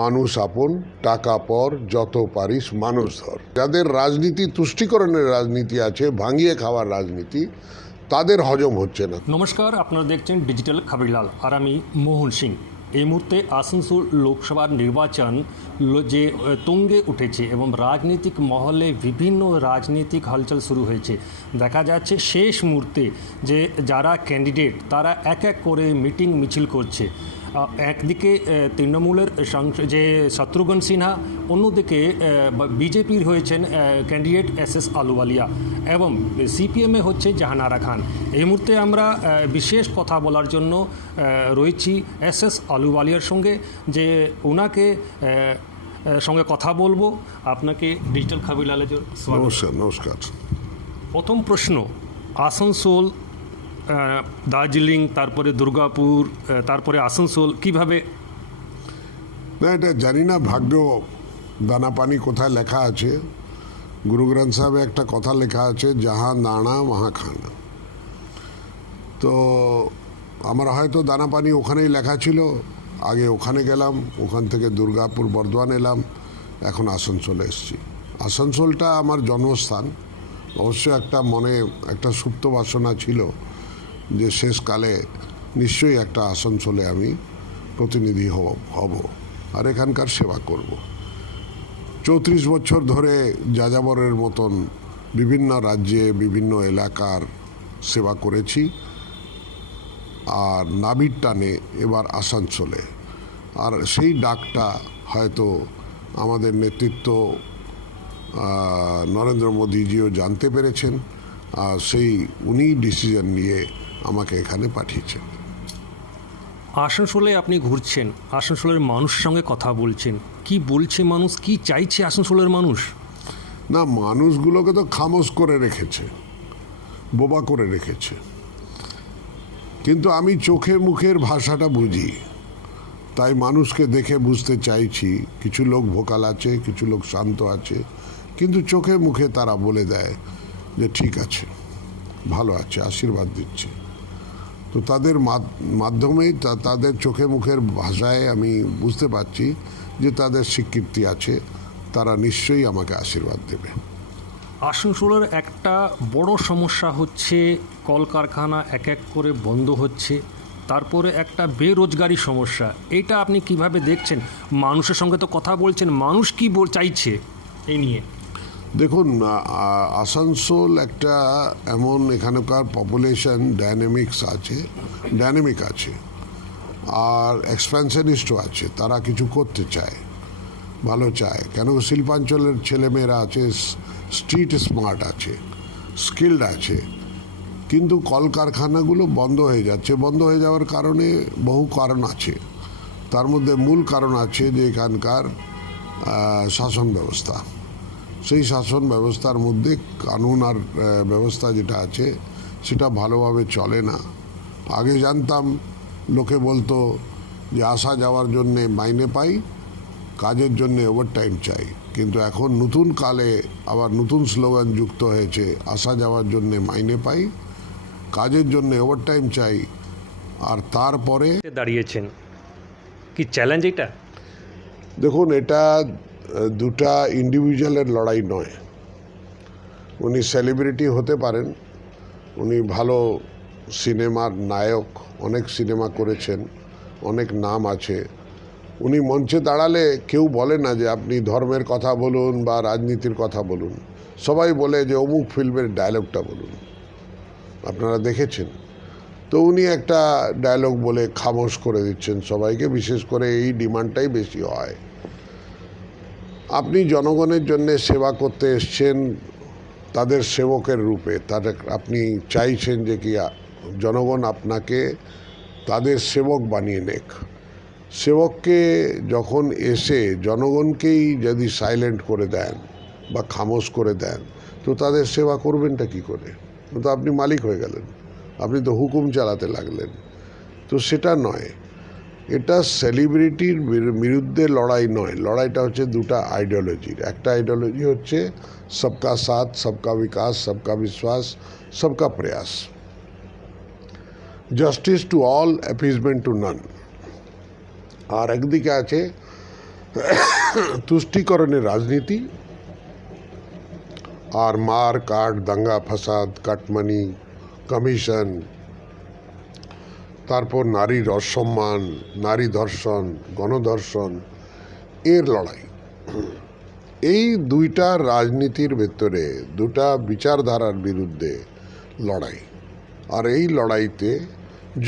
মানুষ আপন, টাকা পর, যত পারিস মানুষ ধর। যাদের রাজনীতি, তুষ্টিকরণের রাজনীতি আছে, ভাঙিয়ে খাওয়ার রাজনীতি, তাদের হজম হচ্ছে না। নমস্কার, আপনারা দেখছেন ডিজিটাল খাবিরলাল আর আমি মোহন সিং। এই মুহূর্তে আসানসোল লোকসভার নির্বাচন যে তুঙ্গে উঠেছে এবং রাজনৈতিক মহলে বিভিন্ন রাজনৈতিক হলচল শুরু হয়েছে। দেখা যাচ্ছে শেষ মুহূর্তে যে, যারা ক্যান্ডিডেট তারা এক এক করে মিটিং মিছিল করছে। একদিকে তৃণমূলের যে শত্রুঘ্ন সিনহা অন্যদিকে বিজেপির হয়েছেন ক্যান্ডিডেট এস এস আলুওয়ালিয়া এবং সিপিএমে হচ্ছে জাহানারা খান। এই মুহূর্তে আমরা বিশেষ কথা বলার জন্য রয়েছি এস এস আলুওয়ালিয়ার সঙ্গে যে ওনাকে সঙ্গে কথা বলব। আপনাকে ডিজিটাল খাবিলালে নমস্কার নমস্কার। প্রথম প্রশ্ন আসানসোল দার্জিলিং, তারপরে দুর্গাপুর তারপরে আসানসোল, কীভাবে? না, এটা জানি না, ভাগ্য দানা পানি কোথায় লেখা আছে। গুরু গ্রন্থ সাহেবে একটা কথা লেখা আছে যাহা দানা মহা খানা। তো আমার হয়তো দানা পানি ওখানেই লেখা ছিল। আগে ওখানে গেলাম, ওখান থেকে দুর্গাপুর, বর্ধমান এলাম, এখন আসানসোলে এসেছি। আসানসোলটা আমার জন্মস্থান। অবশ্য একটা মনে একটা সুপ্ত বাসনা ছিল। যে শেষকালে নিশ্চয়ই একটা আসানসোলে আমি প্রতিনিধি হব আর এখানকার সেবা করব। চৌত্রিশ বছর ধরে যাযাবরের মতন বিভিন্ন রাজ্যে, বিভিন্ন এলাকার সেবা করেছি আর নাবির টানে এবার আসানসোলে। আর সেই ডাকটা হয়তো আমাদের নেতৃত্ব নরেন্দ্র মোদীজিও জানতে পেরেছেন। আর সেই উনি ডিসিশন নিয়ে আমাকে এখানে পাঠিয়েছেন আসানসোলে আপনি ঘুরছেন আসানসোলের মানুষের সঙ্গে কথা বলছেন। কি বলছে মানুষ? কি চাইছে আসানসোলের মানুষ? না মানুষগুলোকে তো খামোশ করে রেখেছে বোবা করে রেখেছে। কিন্তু আমি চোখে মুখের ভাষাটা বুঝি তাই মানুষকে দেখে বুঝতে চাইছি কিছু লোক ভোকাল আছে কিছু লোক শান্ত আছে কিন্তু চোখে মুখে তারা বলে দেয় যে ঠিক আছে ভালো আছে আশীর্বাদ দিচ্ছে। তো তাদের মাধ- মাধ্যমেই তা- তাদের চোখে মুখের ভাষায় আমি বুঝতে পারছি যে তাদের স্বীকৃতি আছে। তারা নিশ্চয়ই আমাকে আশীর্বাদ দেবে। আসানসোলের একটা বড় সমস্যা হচ্ছে, কলকারখানা এক এক করে বন্ধ হচ্ছে, তারপরে একটা বেরোজগারি সমস্যা। এটা আপনি কীভাবে দেখছেন? মানুষের সঙ্গে তো কথা বলছেন, মানুষ কি চাইছে এই নিয়ে? দেখুন আসানসোল একটা এমন এখানকার পপুলেশন ডাইনামিক্স আছে ডাইনামিক আছে, আর এক্সপ্যানশনিস্টও আছে, তারা কিছু করতে চায়, ভালো চায়। কেন শিল্পাঞ্চলের ছেলেমেয়েরা আছে স্ট্রিট স্মার্ট আছে স্কিল্ড আছে, কিন্তু কলকারখানাগুলো বন্ধ হয়ে যাচ্ছে। বন্ধ হয়ে যাওয়ার কারণে বহু কারণ আছে। তার মধ্যে মূল কারণ আছে যে এখানকার শাসন ব্যবস্থা। সেই শাসন ব্যবস্থার মধ্যে কানুন আর ব্যবস্থা যেটা আছে সেটা ভালোভাবে চলে না। আগে জানতাম লোকে বলতো যে আসা যাওয়ার জন্যে মাইনে পাই কাজের জন্য ওভারটাইম চাই। কিন্তু এখন নতুন কালে আবার নতুন স্লোগান যুক্ত হয়েছে আসা যাওয়ার জন্য মাইনে পাই কাজের জন্য ওভারটাইম চাই আর তারপরে দাঁড়িয়েছেন। কি চ্যালেঞ্জ এটা? দেখুন এটা দুটা ইন্ডিভিজুয়ালের লড়াই নয়। উনি সেলিব্রিটি হতে পারেন, উনি ভালো সিনেমার নায়ক, অনেক সিনেমা করেছেন, অনেক নাম আছে। উনি মঞ্চে দাঁড়ালে কেউ বলে না যে আপনি ধর্মের কথা বলুন বা রাজনীতির কথা বলুন। সবাই বলে যে অমুক ফিল্মের ডায়লগটা বলুন। আপনারা দেখেছেন? তো উনি একটা ডায়লগ বলে খামোশ করে দিচ্ছেন সবাইকে, বিশেষ করে এই ডিমান্ডটাই বেশি হয়। আপনি জনগণের জন্য সেবা করতে এসছেন, তাদের সেবকের রূপে, তাদের আপনি চাইছেন যে কি জনগণ আপনাকে তাদের সেবক বানিয়ে নেক। সেবককে যখন এসে জনগণকেই যদি সাইলেন্ট করে দেন বা খামোশ করে দেন, তো তাদের সেবা করবেনটা কি করে? তো আপনি মালিক হয়ে গেলেন, আপনি তো হুকুম চালাতে লাগলেন। তো সেটা নয় এটা সেলিব্রিটির বিরুদ্ধে লড়াই নয়। লড়াইটা হচ্ছে দুটা আইডিওলজির একটা আইডিওলজি হচ্ছে সবকা সাথ, সবকা বিকাশ, সবকা বিশ্বাস, সবকা প্রয়াস। Justice to all appeasement to none আর একদিকে আছে তুষ্টিকরণের রাজনীতি। আর মার কাট দাঙ্গা, ফাসাদ, কাটমানি, কমিশন তারপর নারীর অসম্মান নারী ধর্ষণ গণধর্ষণ এর লড়াই। এই দুইটা রাজনীতির ভেতরে দুটা বিচারধারার বিরুদ্ধে লড়াই। আর এই লড়াইতে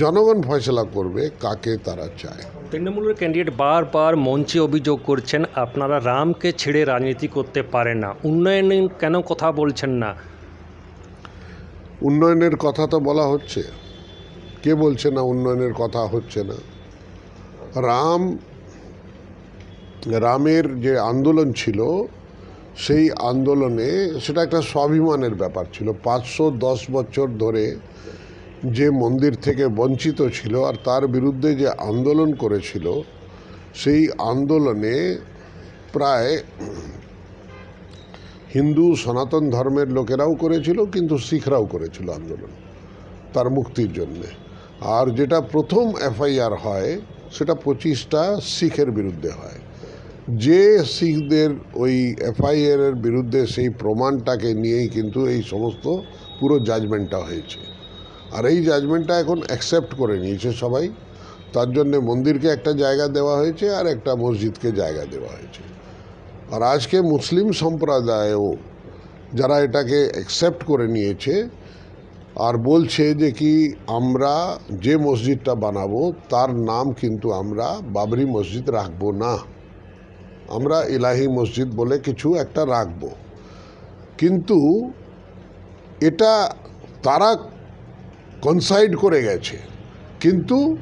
জনগণ ফয়সলা করবে কাকে তারা চায়। তৃণমূলের ক্যান্ডিডেট বারবার মঞ্চে অভিযোগ করছেন আপনারা রামকে ছেড়ে রাজনীতি করতে পারেন না। উন্নয়নের কেন কথা বলছেন না? উন্নয়নের কথা তো বলা হচ্ছে। কে বলছে না উন্নয়নের কথা হচ্ছে না? রাম, রামের যে আন্দোলন ছিল, সেই আন্দোলনে সেটা একটা স্বাভিমানের ব্যাপার ছিল। পাঁচশো দশ বছর ধরে যে মন্দির থেকে বঞ্চিত ছিল আর তার বিরুদ্ধে যে আন্দোলন করেছিল, সেই আন্দোলনে প্রায় হিন্দু সনাতন ধর্মের লোকেরাও করেছিল, কিন্তু শিখরাও করেছিল আন্দোলন, তার মুক্তির জন্যে। আর যেটা প্রথম এফআইআর হয়, সেটা পঁচিশটা শিখের বিরুদ্ধে হয়। যে শিখদের ওই এফআইআর এর বিরুদ্ধে সেই প্রমাণটাকে নিয়েই কিন্তু এই সমস্ত পুরো জাজমেন্টটা হয়েছে। আর এই জাজমেন্টটা এখন অ্যাকসেপ্ট করে নিয়েছে সবাই। তার জন্যে মন্দিরকে একটা জায়গা দেওয়া হয়েছে আর একটা মসজিদকে জায়গা দেওয়া হয়েছে। আর আজকে মুসলিম সম্প্রদায়ও যারা এটাকে অ্যাকসেপ্ট করে নিয়েছে আর বলছে যে কি, আমরা যে মসজিদটা বানাবো, তার নাম কিন্তু আমরা বাবরি মসজিদ রাখব না। আমরা ইলাহি মসজিদ বলে কিছু একটা রাখব। কিন্তু এটা তারা কনসাইড করে গেছে। কিন্তু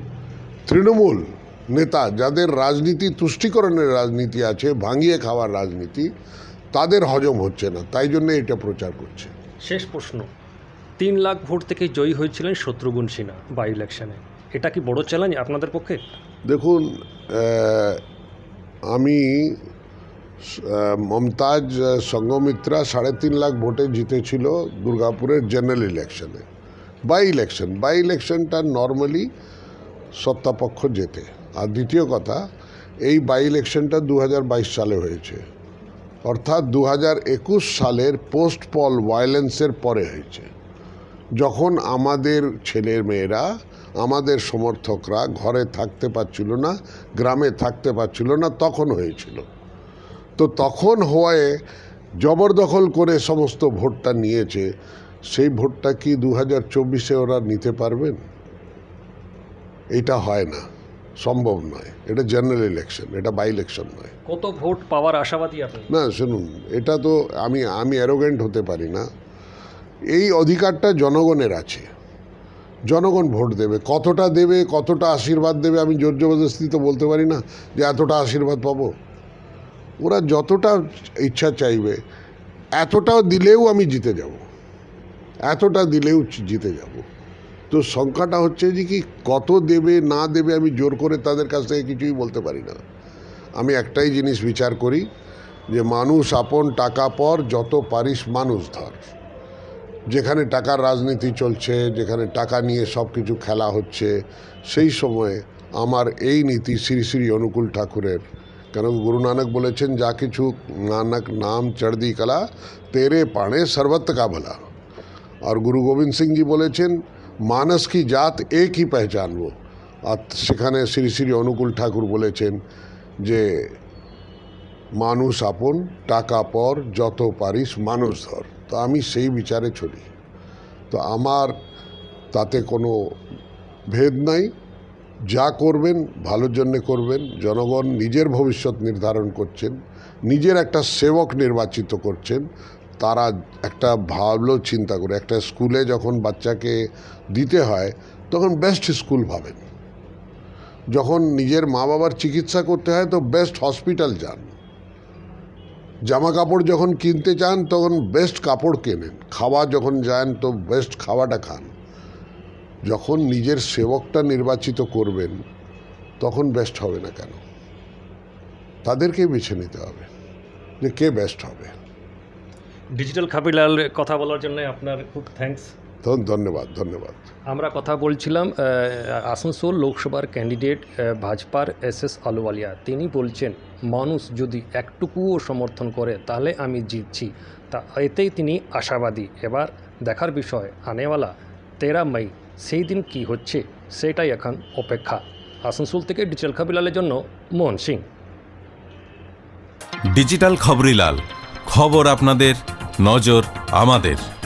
তৃণমূল নেতা, যাদের রাজনীতি, তুষ্টিকরণের রাজনীতি আছে, ভাঙিয়ে খাওয়ার রাজনীতি, তাদের হজম হচ্ছে না। তাই জন্য এটা প্রচার করছে। শেষ প্রশ্ন। তিন লাখ ভোট থেকে জয়ী হয়েছিলেন শত্রুঘ্ন সিনহা বাই ইলেকশনে এটা কি বড় চ্যালেঞ্জ আপনাদের পক্ষে? দেখুন আমি মমতাজ সঙ্গমিত্রা সাড়ে তিন লাখ ভোটে জিতেছিল দুর্গাপুরের জেনারেল ইলেকশনে বাই ইলেকশন বাই ইলেকশনটা নর্মালি সত্তাপক্ষ জেতে। আর দ্বিতীয় কথা, এই বাই ইলেকশনটা দু হাজার বাইশ সালে হয়েছে। অর্থাৎ দু হাজার একুশ সালের পোস্ট পল ভায়োলেন্সের পরে হয়েছে। যখন আমাদের ছেলে মেয়েরা আমাদের সমর্থকরা ঘরে থাকতে পারছিল না গ্রামে থাকতে পারছিল না তখন হয়েছিল। তো তখন হওয়ায় জবরদখল করে সমস্ত ভোটটা নিয়েছে সেই ভোটটা কি দু হাজার চব্বিশে ওরা নিতে পারবেন? এটা হয় না সম্ভব নয়। এটা জেনারেল ইলেকশন এটা বাই ইলেকশন নয়। কত ভোট পাওয়ার আশাবাদী আপনি? না শুনুন এটা তো আমি আমি অ্যারোগেন্ট হতে পারি না। এই অধিকারটা জনগণের আছে। জনগণ ভোট দেবে, কতটা দেবে, কতটা আশীর্বাদ দেবে, আমি জোর জবরদস্তি তো বলতে পারি না যে এতটা আশীর্বাদ পাবো। ওরা যতটা ইচ্ছা চাইবে, এতটাও দিলেও আমি জিতে যাব। এতটা দিলেও জিতে যাব। তো সংখ্যাটা হচ্ছে যে কি, কত দেবে, না দেবে, আমি জোর করে তাদের কাছ থেকে কিছুই বলতে পারি না। আমি একটাই জিনিস বিচার করি যে, মানুষ আপন টাকা পর যত পারিস মানুষ ধর। যেখানে টাকার রাজনীতি চলছে, যেখানে টাকা নিয়ে সব কিছু খেলা হচ্ছে, সেই সময়ে আমার এই নীতি শ্রী শ্রী অনুকূল ঠাকুরের। কেন গুরু নানক বলেছেন, যা কিছু নানক নাম চড়দি কলা, তেরে পাণে সর্বত্র কা আর গুরু গোবিন্দ সিংজি বলেছেন, মানস কি জাত এক হি পেহচানবো আর সেখানে শ্রী শ্রী অনুকূল ঠাকুর বলেছেন যে, মানুষ আপন, টাকা পর যত পারিস মানুষ ধর। তো আমি সেই বিচারে চলি। তো আমার তাতে কোনো ভেদ নাই। যা করবেন, ভালোর জন্য করবেন। জনগণ নিজের ভবিষ্যৎ নির্ধারণ করছেন, নিজের একটা সেবক নির্বাচিত করছেন। তারা একটা ভালো চিন্তা করে, একটা স্কুলে যখন বাচ্চাকে দিতে হয়, তখন বেস্ট স্কুল ভাবেন। যখন নিজের মা বাবার চিকিৎসা করতে হয়, তো বেস্ট হসপিটাল যান। জামা কাপড় যখন কিনতে চান, তখন বেস্ট কাপড় কেনেন। খাওয়া যখন যান, তো বেস্ট খাওয়াটা খান। যখন নিজের সেবকটা নির্বাচিত করবেন, তখন বেস্ট হবে না কেন? তাদেরকে বেছে নিতে হবে যে কে বেস্ট হবে। ডিজিটাল খাবিলাল কথা বলার জন্য আপনার খুব থ্যাঙ্কস তো ধন্যবাদ ধন্যবাদ। আমরা কথা বলছিলাম আসানসোল লোকসভার ক্যান্ডিডেট ভাজপার এস এস আলুওয়ালিয়া। তিনি বলছেন মানুষ যদি একটুকুও সমর্থন করে তাহলে আমি জিতছি। তা এতেই তিনি আশাবাদী। এবার দেখার বিষয় আনেওয়ালা তেরা মই সেই দিন কি হচ্ছে সেটাই এখন অপেক্ষা। আসানসোল থেকে ডিজিটাল খাবিলালের জন্য মোহন সিং। ডিজিটাল খবরিলাল খবর আপনাদের নজর আমাদের।